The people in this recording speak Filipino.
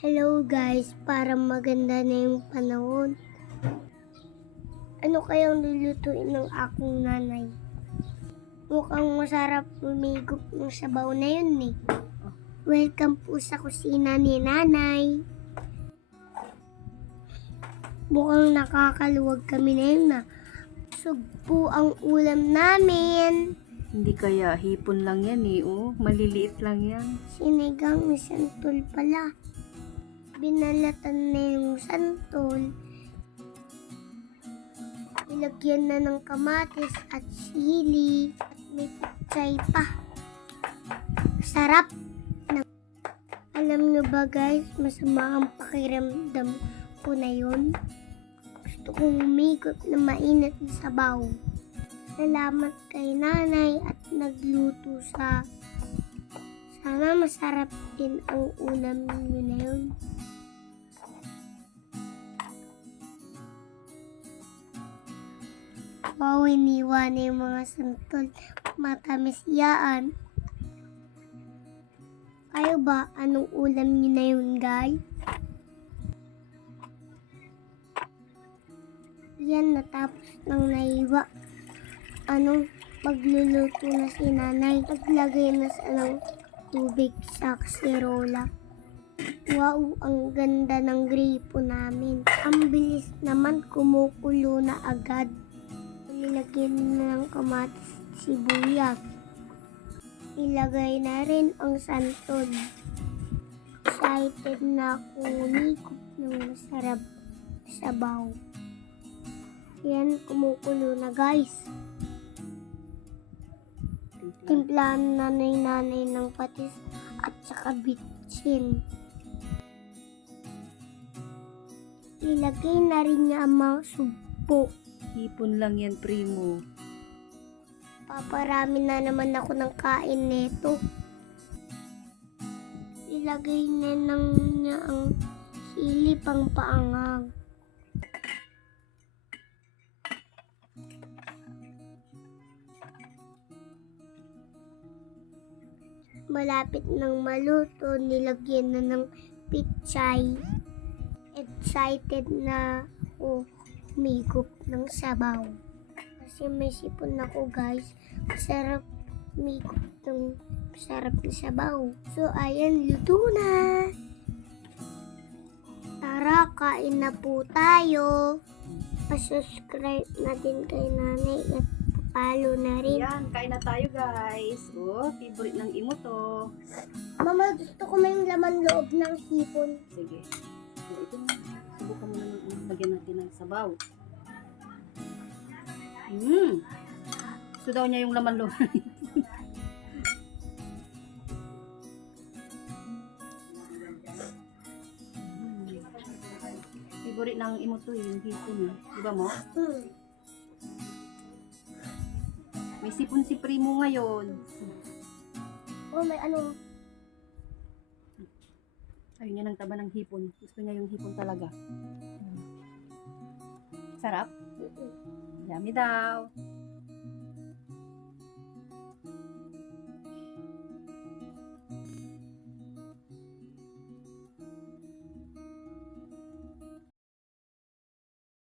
Hello guys, parang maganda na yung panahon. Ano kayang lulutuin ng aking nanay? Mukhang masarap lumigop ng sabaw na yun eh. Welcome po sa kusina ni nanay. Mukhang nakakaluwag kami na yun na. Busog po ang ulam namin. Hindi kaya hipon lang yan eh, oh. Maliliit lang yan. Sinigang ni santol pala. Binalatan na yung santol. Ilagyan na ng kamatis at sili. At may pechay pa. Sarap! Alam nyo ba guys, masama ang pakiramdam ko na yun. Gusto kong umikot na mainit na sabaw. Salamat kay nanay at nagluto sa... Sana masarap din ang ulam nyo na yun. Wow, iniwa na yung mga santol. Matamis yaan. Kayo ba? Anong ulam nyo na yun, guys? Yan, natapos ng naiwa. Magluluto na si nanay. Naglagay na ng tubig sa kaserola. Wow, ang ganda ng gripo namin. Ang bilis naman, kumukulo na agad. Nilagyan na ng kamatis at sibuyas. Ilagay na rin ang santol. Excited na ako umikot ng masarap sabaw. Yan, kumukulo na guys. Timplahan na nanay ng patis at saka bitchin. Ilagay na rin niya ang mga sugpo. Hipon lang yan, primo. Paparami na naman ako ng kain neto. Ilagay na lang niya ang sili pang paanghang. Malapit nang maluto, nilagyan na ng pichay. Excited na ako umigop ng sabaw. Kasi may sipon ako guys. Masarap umigop ng masarap na sabaw. So ayan, luto na. Tara, kain na po tayo. Pa-subscribe na din kay nanay at papalo na rin. Yan, kain na tayo guys. Oh, favorite ng imo to. Mama, gusto ko may laman loob ng hipon. Sige. So, ito na. Subukan mo naman lagyan natin ng sabaw. Gusto daw niya yung laman loob. Favorite ng imo to yung hipon niya. Diba mo? May sipon si primo ngayon. Oh, may ano. Ayun niya ng taba ng hipon. Gusto niya yung hipon talaga. Sarap? Yummy daw.